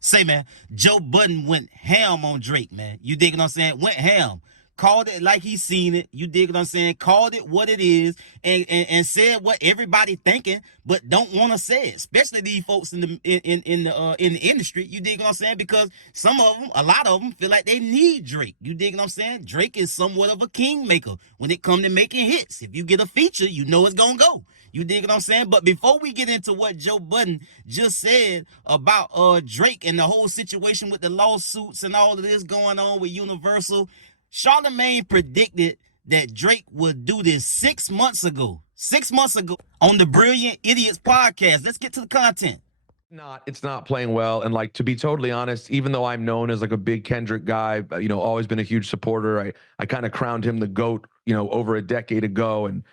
Say, man, Joe Budden went ham on Drake, man. You dig what I'm saying? Went ham. Called it like he seen it. You dig what I'm saying? Called it what it is, and said what everybody thinking, but don't want to say it. Especially these folks in the industry. You dig what I'm saying? Because some of them, a lot of them, feel like they need Drake. You dig what I'm saying? Drake is somewhat of a kingmaker when it comes to making hits. If you get a feature, you know it's gonna go. You dig what I'm saying? But before we get into what Joe Budden just said about Drake and the whole situation with the lawsuits and all of this going on with Universal, Charlamagne predicted that Drake would do this 6 months ago. 6 months ago on the Brilliant Idiots podcast. Let's get to the content. It's not playing well. And like, to be totally honest, even though I'm known as like a big Kendrick guy, you know, always been a huge supporter. I kind of crowned him the GOAT, you know, over a decade ago. And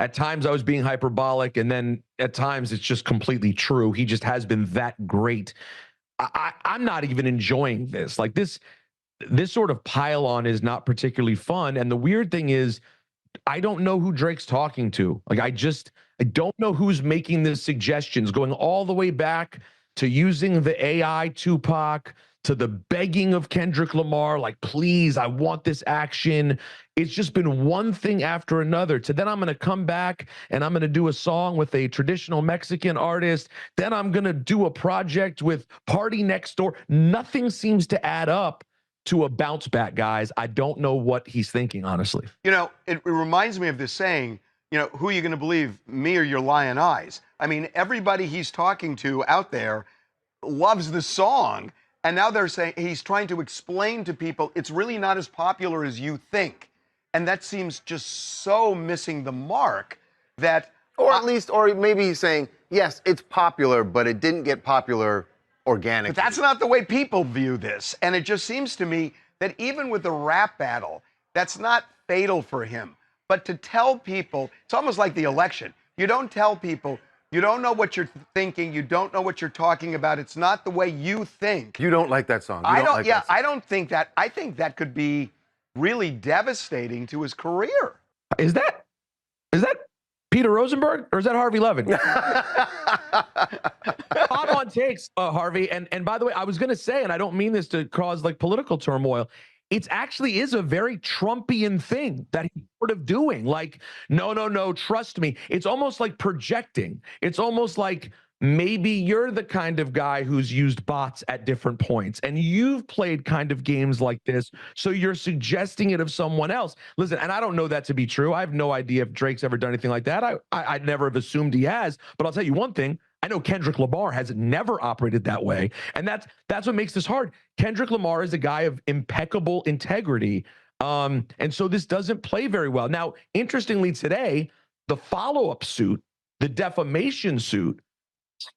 at times I was being hyperbolic, and then at times it's just completely true. He just has been that great. I'm not even enjoying this. Like this sort of pile on is not particularly fun. And the weird thing is, I don't know who Drake's talking to. Like, I don't know who's making the suggestions, going all the way back to using the AI Tupac, to the begging of Kendrick Lamar, like, please, I want this action. It's just been one thing after another. To then I'm going to come back and I'm going to do a song with a traditional Mexican artist. Then I'm going to do a project with Party Next Door. Nothing seems to add up to a bounce back, guys. I don't know what he's thinking, honestly. You know, it reminds me of this saying, you know, who are you going to believe, me or your lion eyes? I mean, everybody he's talking to out there loves the song. And now they're saying he's trying to explain to people it's really not as popular as you think. And that seems just so missing the mark that... Or at least, or maybe he's saying, yes, it's popular, but it didn't get popular organically. But that's not the way people view this. And it just seems to me that even with the rap battle, that's not fatal for him. But to tell people, it's almost like the election. You don't tell people, you don't know what you're thinking, you don't know what you're talking about. It's not the way you think. You don't like that song. I don't think that. I think that could be really devastating to his career. Is that Peter Rosenberg, or is that Harvey Levin? Spot on takes, Harvey. And by the way, I was going to say, and I don't mean this to cause like political turmoil, it actually is a very Trumpian thing that he's sort of doing. Like, no, trust me. It's almost like projecting. It's almost like maybe you're the kind of guy who's used bots at different points, and you've played kind of games like this, so you're suggesting it of someone else. Listen, and I don't know that to be true. I have no idea if Drake's ever done anything like that. I'd never have assumed he has, but I'll tell you one thing. I know Kendrick Lamar has never operated that way, and that's what makes this hard. Kendrick Lamar is a guy of impeccable integrity, and so this doesn't play very well. Now, interestingly, today, the follow-up suit, the defamation suit,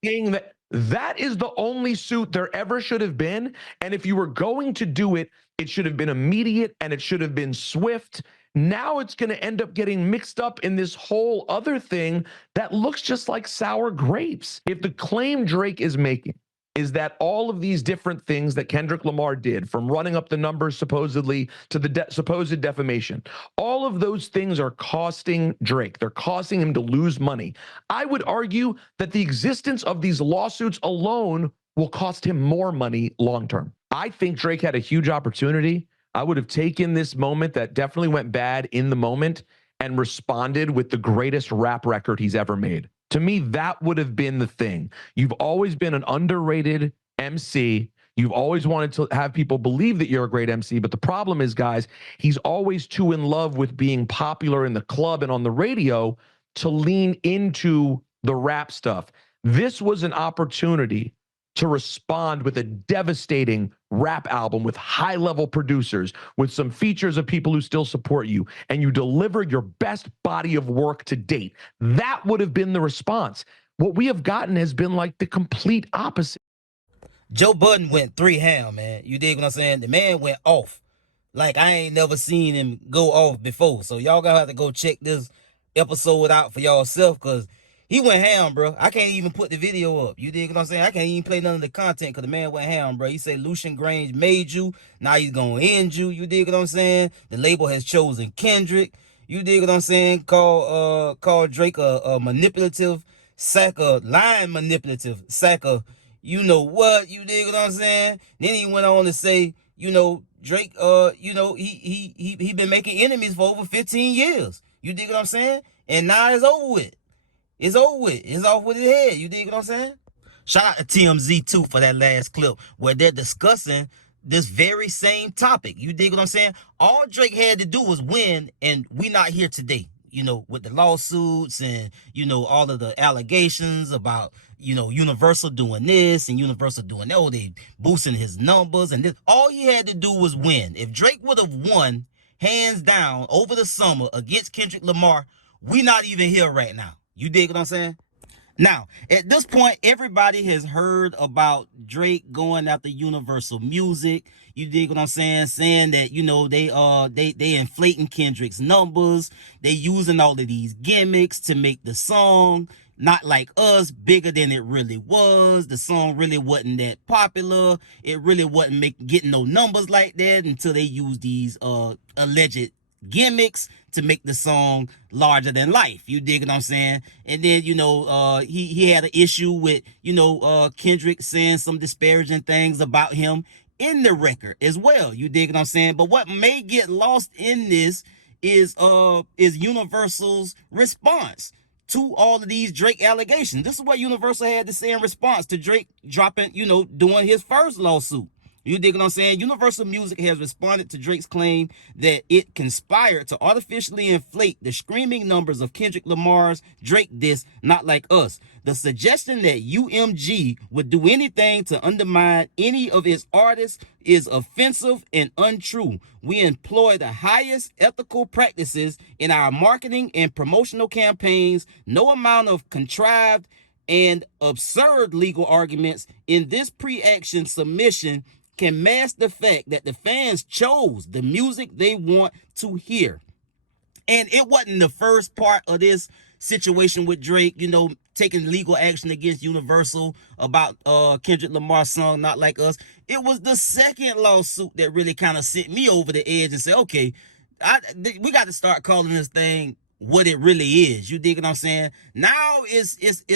saying that is the only suit there ever should have been. And if you were going to do it, it should have been immediate and it should have been swift. Now it's going to end up getting mixed up in this whole other thing that looks just like sour grapes. If the claim Drake is making is that all of these different things that Kendrick Lamar did, from running up the numbers supposedly to the supposed defamation, all of those things are costing Drake. They're causing him to lose money. I would argue that the existence of these lawsuits alone will cost him more money long term. I think Drake had a huge opportunity. I would have taken this moment that definitely went bad in the moment and responded with the greatest rap record he's ever made. To me, that would have been the thing. You've always been an underrated MC. You've always wanted to have people believe that you're a great MC. But the problem is, guys, he's always too in love with being popular in the club and on the radio to lean into the rap stuff. This was an opportunity to respond with a devastating rap album with high-level producers, with some features of people who still support you, and you deliver your best body of work to date. That would have been the response. What we have gotten has been like the complete opposite. Joe Budden went 3 ham, man. You dig what I'm saying? The man went off. Like, I ain't never seen him go off before. So y'all gonna have to go check this episode out for yourself, because he went ham, bro. I can't even put the video up. You dig what I'm saying? I can't even play none of the content because the man went ham, bro. He said Lucian Grange made you. Now he's going to end you. You dig what I'm saying? The label has chosen Kendrick. You dig what I'm saying? Call Drake a manipulative sack of, lying manipulative sack of, you know what, you dig what I'm saying? Then he went on to say, Drake, he been making enemies for over 15 years. You dig what I'm saying? And now it's over with. It's over with. It's off with his head. You dig what I'm saying? Shout out to TMZ too for that last clip where they're discussing this very same topic. You dig what I'm saying? All Drake had to do was win, and we not here today. With the lawsuits and, all of the allegations about, Universal doing this and Universal doing that. Oh, they boosting his numbers and this. All he had to do was win. If Drake would have won hands down over the summer against Kendrick Lamar, we not even here right now. You dig what I'm saying? Now, at this point, everybody has heard about Drake going after Universal Music. You dig what I'm saying? Saying that, they inflating Kendrick's numbers. They using all of these gimmicks to make the song Not Like Us bigger than it really was. The song really wasn't that popular. It really wasn't getting no numbers like that until they used these alleged gimmicks to make the song larger than life. You dig what I'm saying? And then, he had an issue with, Kendrick saying some disparaging things about him in the record as well. You dig what I'm saying? But what may get lost in this is Universal's response to all of these Drake allegations. This is what Universal had to say in response to Drake dropping, doing his first lawsuit. You dig what I'm saying? Universal Music has responded to Drake's claim that it conspired to artificially inflate the screaming numbers of Kendrick Lamar's Drake diss, Not Like Us. The suggestion that UMG would do anything to undermine any of its artists is offensive and untrue. We employ the highest ethical practices in our marketing and promotional campaigns. No amount of contrived and absurd legal arguments in this pre-action submission can mask the fact that the fans chose the music they want to hear. And it wasn't the first part of this situation with Drake, taking legal action against Universal about Kendrick Lamar's song Not Like Us. It was the second lawsuit that really kind of sent me over the edge and said, okay, we got to start calling this thing what it really is. You dig what I'm saying? Now it's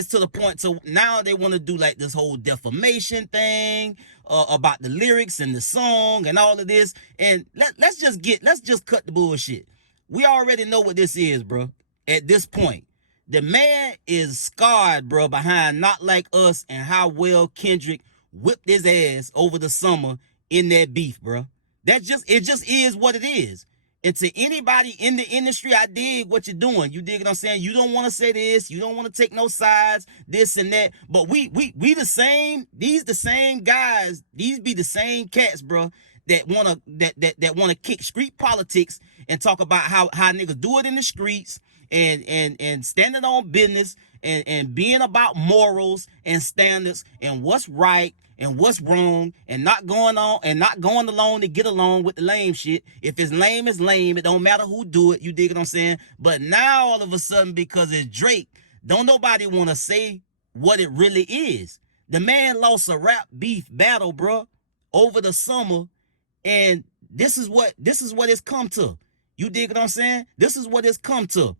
to the point to now they want to do like this whole defamation thing about the lyrics and the song and all of this. And let's just cut the bullshit. We already know what this is, bro. At this point, the man is scarred, bro, behind Not Like Us and how well Kendrick whipped his ass over the summer in that beef, bro. It just is what it is. And to anybody in the industry, I dig what you're doing. You dig what I'm saying? You don't want to say this. You don't want to take no sides, this and that. But we the same. These the same guys. These be the same cats, bro, that wanna kick street politics and talk about how niggas do it in the streets and standing on business and being about morals and standards and what's right and what's wrong and not going along to get along with the lame shit. If it's lame, it's lame. It don't matter who do it. You dig what I'm saying? But now all of a sudden, because it's Drake, don't nobody want to say what it really is. The man lost a rap beef battle, bro, over the summer, and this is what it's come to. You dig what I'm saying? This is what it's come to.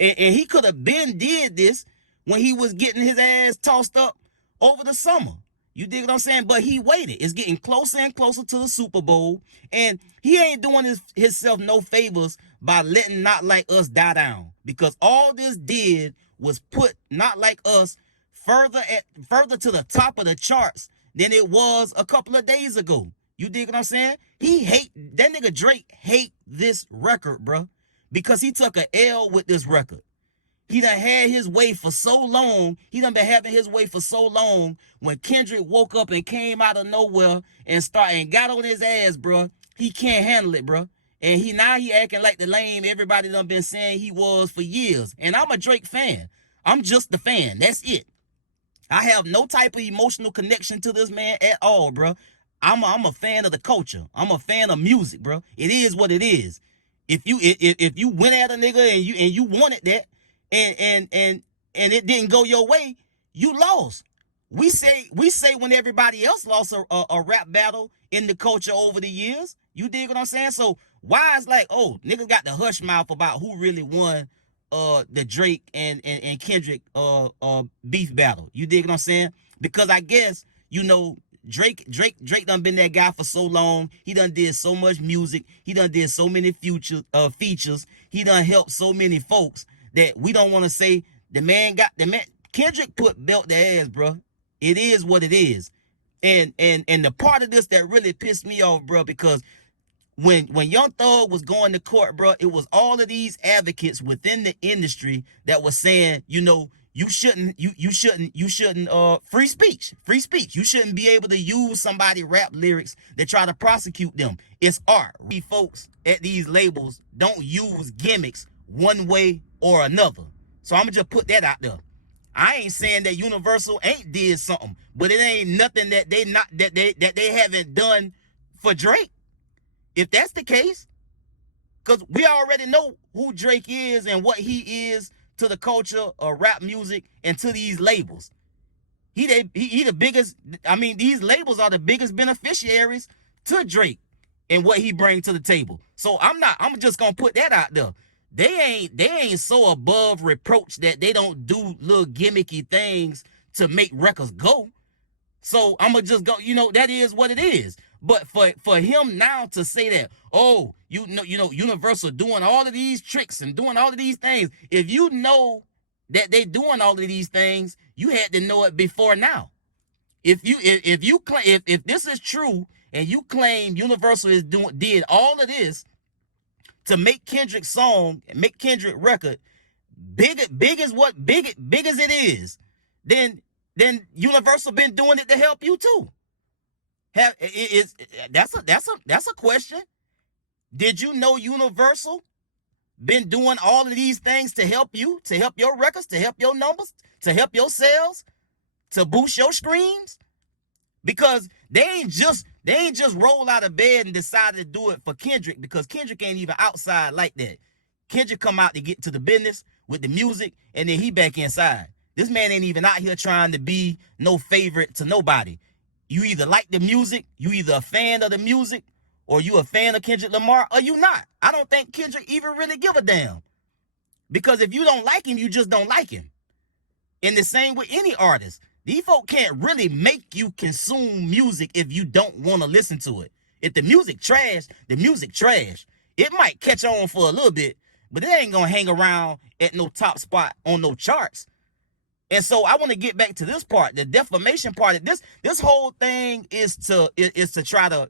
And he could have been did this when he was getting his ass tossed up over the summer. You dig what I'm saying? But he waited. It's getting closer and closer to the Super Bowl. And he ain't doing himself no favors by letting Not Like Us die down. Because all this did was put Not Like Us further to the top of the charts than it was a couple of days ago. You dig what I'm saying? That nigga Drake hate this record, bro. Because he took a L with this record. He done had his way for so long. He done been having his way for so long. When Kendrick woke up and came out of nowhere and got on his ass, bro, he can't handle it, bro. And he acting like the lame everybody done been saying he was for years. And I'm a Drake fan. I'm just the fan. That's it. I have no type of emotional connection to this man at all, bro. I'm a fan of the culture. I'm a fan of music, bro. It is what it is. If you went at a nigga and you wanted that, and it didn't go your way, you lost. We say when everybody else lost a rap battle in the culture over the years. You dig what I'm saying? So why it's like, oh, niggas got the hush mouth about who really won the Drake and Kendrick beef battle. You dig what I'm saying? because I guess, you know, Drake done been that guy for so long. He done did so much music. He done did so many features. He done helped so many folks that we don't want to say the man. Kendrick put belt to ass, bro. It is what it is. And the part of this that really pissed me off, bro, because when Young Thug was going to court, bro, it was all of these advocates within the industry that was saying, you know, you shouldn't free speech. You shouldn't be able to use somebody rap lyrics that try to prosecute them. It's art. We folks at these labels don't use gimmicks one way or another. So I'm gonna just put that out there. I ain't saying that Universal ain't did something, but it ain't nothing that they haven't done for Drake. If that's the case, because we already know who Drake is and what he is to the culture of rap music and to these labels. He the biggest. I mean, these labels are the biggest beneficiaries to Drake and what he brings to the table. So I'm just gonna put that out there. They ain't so above reproach that they don't do little gimmicky things to make records go. So I'm gonna just go, you know, that is what it is. But for him now to say that, oh, you know, Universal doing all of these tricks and doing all of these things, if you know that they doing all of these things, you had to know it before now. If this is true and you claim Universal did all of this to make Kendrick's song and make Kendrick record big as it is, then Universal been doing it to help you too. That's a question. Did you know Universal been doing all of these things to help you, to help your records, to help your numbers, to help your sales, to boost your streams? Because they ain't just roll out of bed and decide to do it for Kendrick, because Kendrick ain't even outside like that. Kendrick come out to get to the business with the music, and then he back inside. This man ain't even out here trying to be no favorite to nobody. You either like the music, you either a fan of the music, or you a fan of Kendrick Lamar, or you not. I don't think Kendrick even really give a damn. Because if you don't like him, you just don't like him. And the same with any artist. These folk can't really make you consume music if you don't want to listen to it. If the music trash, the music trash. It might catch on for a little bit, but it ain't gonna hang around at no top spot on no charts. And so I want to get back to this part, the defamation part. Of this whole thing is to try to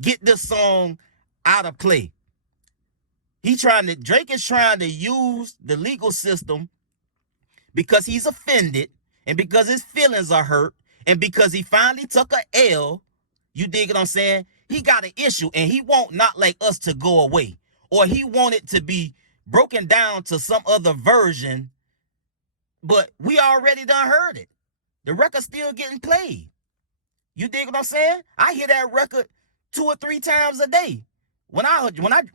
get this song out of play. Drake is trying to use the legal system because he's offended and because his feelings are hurt and because he finally took a L. You dig what I'm saying? He got an issue and he want Not Like Us to go away, or he want it to be broken down to some other version, but we already done heard it. The record's still getting played. You dig what I'm saying? I hear that record 2 or 3 times a day. When I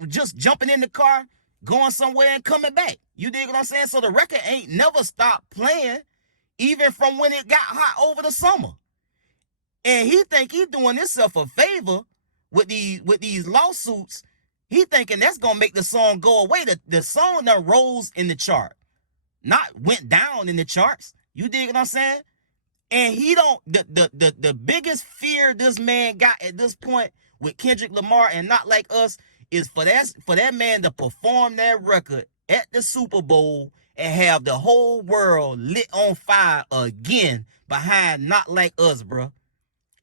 just jumping in the car, going somewhere and coming back. You dig what I'm saying? So the record ain't never stopped playing, even from when it got hot over the summer. And he think he doing himself a favor with these lawsuits. He thinking that's gonna make the song go away. The song that rose in the chart, not went down in the charts. You dig what I'm saying? And he don't. The biggest fear this man got at this point with Kendrick Lamar and Not Like Us is for that man to perform that record at the Super Bowl and have the whole world lit on fire again behind Not Like Us, bro.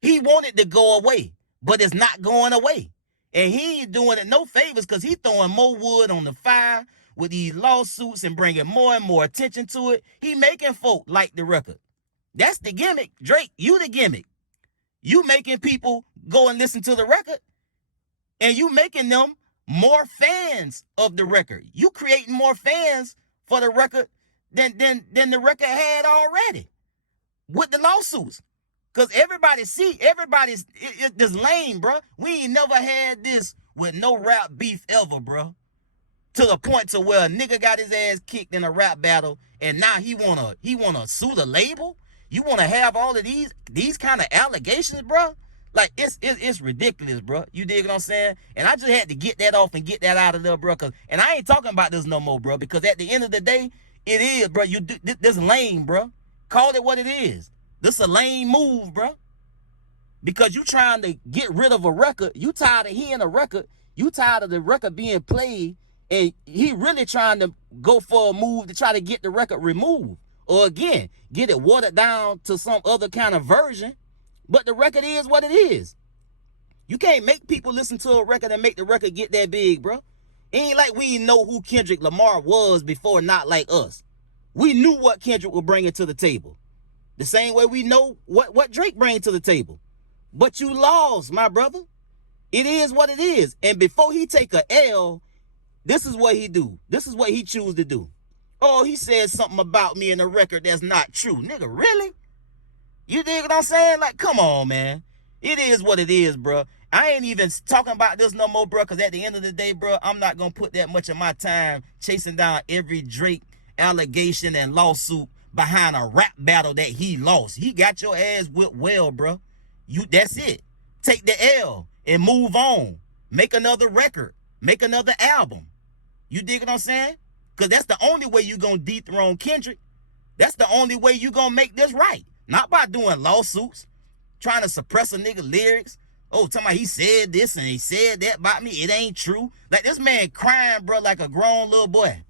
He wanted to go away, but it's not going away. And he ain't doing it no favors because he throwing more wood on the fire with these lawsuits and bringing more and more attention to it. He making folk like the record. That's the gimmick. Drake, you the gimmick. You making people go and listen to the record, and you making them more fans of the record. You creating more fans for the record than the record had already with the lawsuits. Because everybody's this lame, bro. We ain't never had this with no rap beef ever, bro. To the point to where a nigga got his ass kicked in a rap battle, and now he wanna sue the label. You wanna have all of these kind of allegations, bro? Like it's ridiculous, bro. You dig what I'm saying? And I just had to get that off and get that out of there, bro. And I ain't talking about this no more, bro. Because at the end of the day, it is, bro. This lame, bro. Call it what it is. This a lame move, bro. Because you trying to get rid of a record. You tired of hearing a record. You tired of the record being played. And he really trying to go for a move to try to get the record removed. Or again, get it watered down to some other kind of version. But the record is what it is. You can't make people listen to a record and make the record get that big, bro. It ain't like we know who Kendrick Lamar was before Not Like Us. We knew what Kendrick would bring to the table. The same way we know what Drake brings to the table. But you lost, my brother. It is what it is. And before he take a L, this is what he do. This is what he choose to do. Oh, he said something about me in the record that's not true. Nigga, really? You dig what I'm saying? Like, come on, man. It is what it is, bro. I ain't even talking about this no more, bro, because at the end of the day, bro, I'm not going to put that much of my time chasing down every Drake allegation and lawsuit behind a rap battle that he lost. He got your ass whipped well, bro. That's it. Take the L and move on. Make another record. Make another album. You dig what I'm saying? Because that's the only way you going to dethrone Kendrick. That's the only way you going to make this right. Not by doing lawsuits, trying to suppress a nigga lyrics. Oh, talking about he said this and he said that about me. It ain't true. Like, this man crying, bro, like a grown little boy.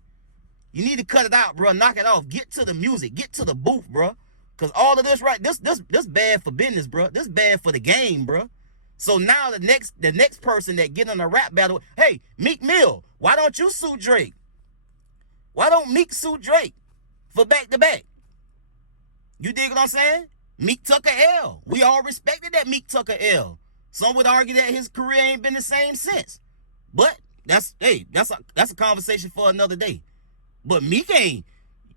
You need to cut it out, bro. Knock it off. Get to the music. Get to the booth, bro. Because all of this, right, this bad for business, bro. This bad for the game, bro. So now the next person that get in a rap battle, hey, Meek Mill, why don't you sue Drake? Why don't Meek sue Drake for back-to-back? You dig what I'm saying? Meek took a L. We all respected that Meek took a L. Some would argue that his career ain't been the same since. But that's a conversation for another day. But Meek ain't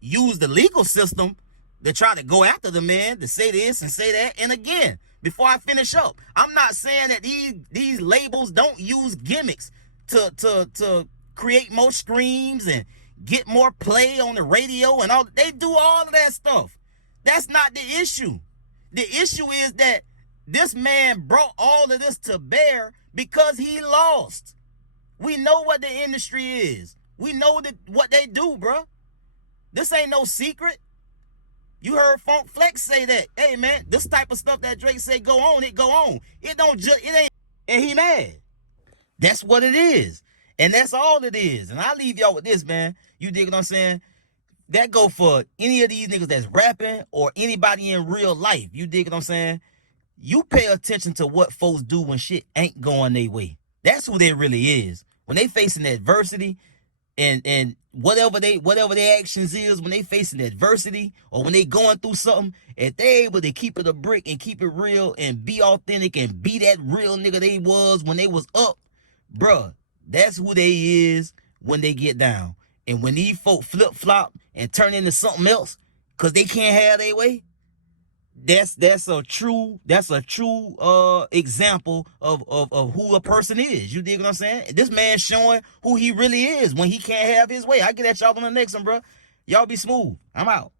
use the legal system to try to go after the man, to say this and say that. And again, before I finish up, I'm not saying that these labels don't use gimmicks to create more streams and get more play on the radio and all. They do all of that stuff. That's not the issue. The issue is that this man brought all of this to bear because he lost. We know what the industry is. We know what they do, bro. This ain't no secret. You heard Funk Flex say that. Hey, man, this type of stuff that Drake say go on, it go on. It ain't, and he mad. That's what it is. And that's all it is. And I leave y'all with this, man. You dig what I'm saying? That go for any of these niggas that's rapping or anybody in real life. You dig what I'm saying? You pay attention to what folks do when shit ain't going their way. That's who they really is. When they facing adversity and whatever their actions is, when they facing adversity or when they going through something, if they able to keep it a brick and keep it real and be authentic and be that real nigga they was when they was up, bruh, that's who they is when they get down. And when these folk flip-flop and turn into something else because they can't have their way, that's a true example of who a person is. You dig what I'm saying? This man showing who he really is when he can't have his way. I get at y'all on the next one, bro. Y'all be smooth. I'm out.